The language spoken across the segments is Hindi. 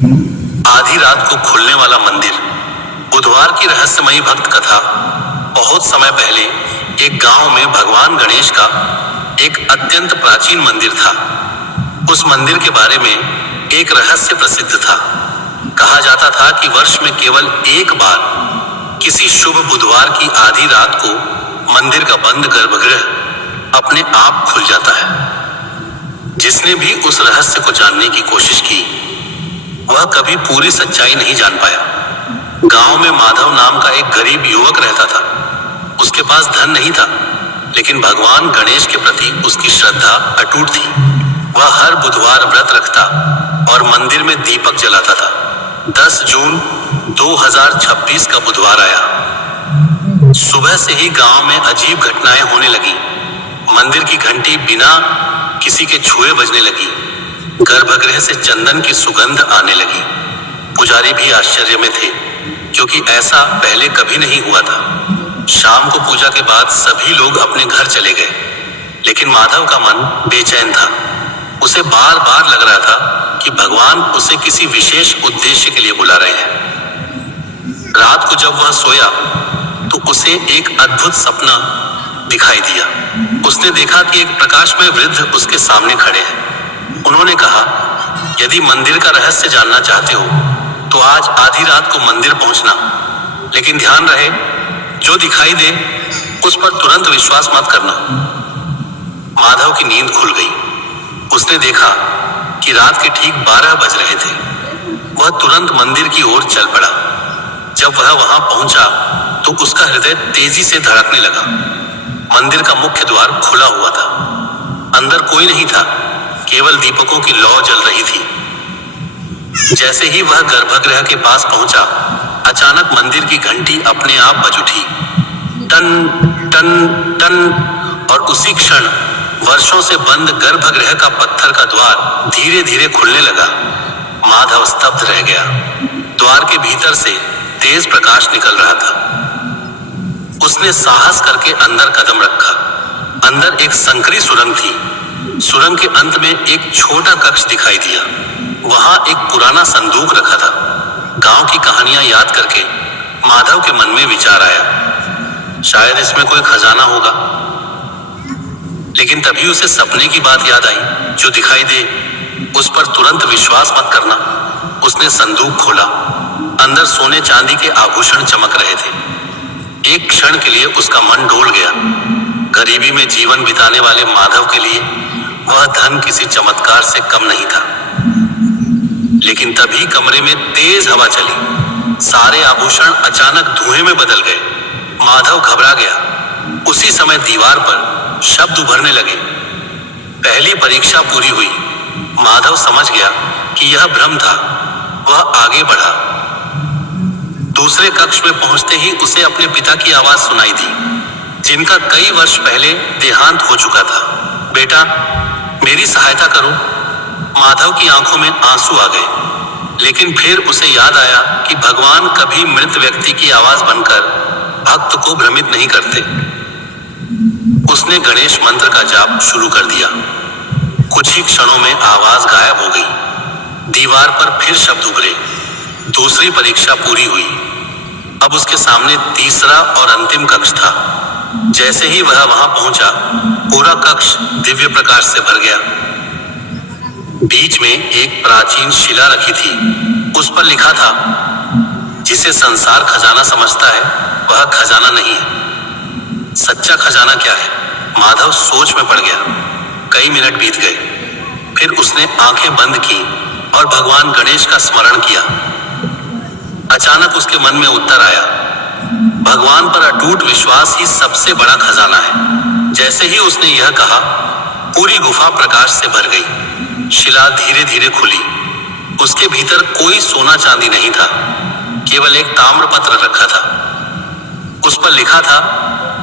आधी रात को खुलने वाला मंदिर। बुधवार की रहस्यमयी भक्त कथा। बहुत समय पहले एक गांव में भगवान गणेश का एक अत्यंत प्राचीन मंदिर था। उस मंदिर के बारे में एक रहस्य प्रसिद्ध था। कहा जाता था कि वर्ष में केवल एक बार किसी शुभ बुधवार की आधी रात को मंदिर का बंद गर्भगृह अपने आप खुल जाता है। जिसने भी उस रहस्य को जानने की कोशिश की वह कभी पूरी सच्चाई नहीं जान पाया। गांव में माधव नाम का एक गरीब युवक रहता था। उसके पास धन नहीं था, लेकिन भगवान गणेश के प्रति उसकी श्रद्धा अटूट थी। वह हर बुधवार व्रत रखता और मंदिर में दीपक जलाता था। 10 जून 2026 का बुधवार आया। सुबह से ही गांव में अजीब घटनाएं होने लगी। मंदिर की घंटी बिना किसी के छुए बजने लगी। गर्भगृह से चंदन की सुगंध आने लगी। पुजारी भी आश्चर्य में थे, क्योंकि ऐसा पहले कभी नहीं हुआ था। शाम को पूजा के बाद सभी लोग अपने घर चले गए, लेकिन माधव का मन बेचैन था। उसे बार बार लग रहा था कि भगवान उसे किसी विशेष उद्देश्य के लिए बुला रहे हैं। रात को जब वह सोया तो उसे एक अद्भुत सपना दिखाई दिया। उसने देखा कि एक प्रकाशमय वृद्ध उसके सामने खड़े हैं। उन्होंने कहा, यदि मंदिर का रहस्य जानना चाहते हो तो आज आधी रात को मंदिर पहुंचना, लेकिन ध्यान रहे जो दिखाई दे उस पर तुरंत विश्वास मत करना। माधव की नींद खुल गई। उसने देखा कि रात के ठीक 12 बज रहे थे। वह तुरंत मंदिर की ओर चल पड़ा। जब वह वहां पहुंचा तो उसका हृदय तेजी से धड़कने लगा। मंदिर का मुख्य द्वार खुला हुआ था। अंदर कोई नहीं था, केवल दीपकों की लौ जल रही थी। जैसे ही वह गर्भगृह के पास पहुंचा, अचानक मंदिर की घंटी अपने आप बज उठी। टन टन टन, और उसी क्षण वर्षों से बंद गर्भगृह का पत्थर का द्वार धीरे धीरे खुलने लगा। माधव स्तब्ध रह गया। द्वार के भीतर से तेज प्रकाश निकल रहा था। उसने साहस करके अंदर कदम रखा। अंदर एक संकरी सुरंग थी। सुरंग के अंत में एक छोटा कक्ष दिखाई दिया। वहां एक पुराना संदूक रखा था। गांव की कहानियां याद करके माधव के मन में विचार आया, शायद इसमें कोई खजाना होगा। लेकिन तभी उसे सपने की बात याद आई, जो दिखाई दे उस पर तुरंत विश्वास मत करना। उसने संदूक खोला। अंदर सोने चांदी के आभूषण चमक रहे थे। एक क्षण के लिए उसका मन डोल गया। गरीबी में जीवन बिताने वाले माधव के लिए वह धन किसी चमत्कार से कम नहीं था। लेकिन तभी कमरे में तेज हवा चली। सारे आभूषण अचानक धुएं में बदल गए। माधव घबरा गया। उसी समय दीवार पर शब्द उभरने लगे। पहली परीक्षा पूरी हुई। माधव समझ गया कि यह भ्रम था। वह आगे बढ़ा। दूसरे कक्ष में पहुंचते ही उसे अपने पिता की आवाज सुनाई दी, जिनका कई वर्ष पहले देहांत हो चुका था। बेटा, मेरी सहायता करो। माधव की आंखों में आंसू आ गए, लेकिन फिर उसे याद आया कि भगवान कभी मृत व्यक्ति की आवाज बनकर भक्त को भ्रमित नहीं करते। उसने गणेश मंत्र का जाप शुरू कर दिया। कुछ ही क्षणों में आवाज गायब हो गई। दीवार पर फिर शब्द उभरे। दूसरी परीक्षा पूरी हुई। अब उसके सामने तीसरा और अंतिम कक्ष था। जैसे ही वह वहां पहुंचा, पूरा कक्ष दिव्य प्रकाश से भर गया। बीच में एक प्राचीन शिला रखी थी। उस पर लिखा था, जिसे संसार खजाना समझता है वह खजाना नहीं है। सच्चा खजाना क्या है? माधव सोच में पड़ गया। कई मिनट बीत गए। फिर उसने आंखें बंद की और भगवान गणेश का स्मरण किया। अचानक उसके मन में उत्तर आया, भगवान पर अटूट विश्वास ही सबसे बड़ा खजाना है। जैसे ही उसने यह कहा, पूरी गुफा प्रकाश से भर गई। शिला धीरे धीरे खुली। उसके भीतर कोई सोना चांदी नहीं था, केवल एक ताम्रपत्र रखा था। उस पर लिखा था,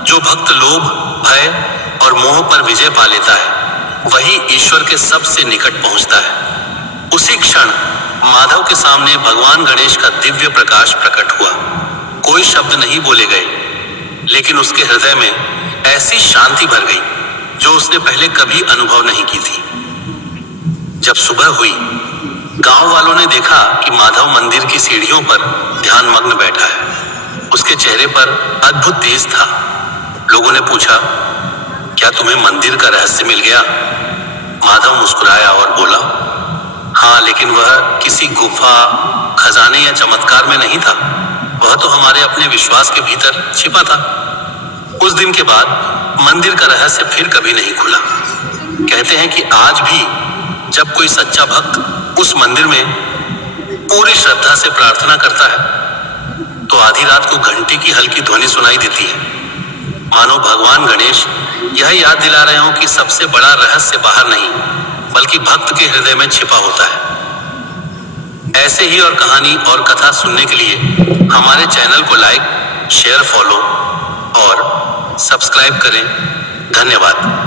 जो भक्त लोभ, भय और मोह पर विजय पा लेता है वही ईश्वर के सबसे निकट पहुंचता है। उसी क्षण माधव के सामने भगवान गणेश का दिव्य प्रकाश प्रकट हुआ। कोई शब्द नहीं बोले गए, लेकिन उसके हृदय में ऐसी शांति भर गई जो उसने पहले कभी अनुभव नहीं की थी। जब सुबह हुई गांव वालों ने देखा कि माधव मंदिर की सीढ़ियों पर ध्यान मग्न बैठा है। उसके चेहरे पर अद्भुत तेज था। लोगों ने पूछा, क्या तुम्हें मंदिर का रहस्य मिल गया? माधव मुस्कुराया और बोला, हाँ, लेकिन वह किसी गुफा, खजाने या चमत्कार में नहीं था। वह तो हमारे अपने विश्वास के भीतर छिपा था। उस दिन के बाद मंदिर का रहस्य फिर कभी नहीं खुला। कहते हैं कि आज भी जब कोई सच्चा भक्त उस मंदिर में पूरी श्रद्धा से प्रार्थना करता है तो आधी रात को घंटी की हल्की ध्वनि सुनाई देती है, मानो भगवान गणेश यह याद दिला रहे हो कि सबसे बड़ा रहस्य बाहर नहीं बल्कि भक्त के हृदय में छिपा होता है। ऐसे ही और कहानी और कथा सुनने के लिए हमारे चैनल को लाइक, शेयर, फॉलो और सब्सक्राइब करें। धन्यवाद।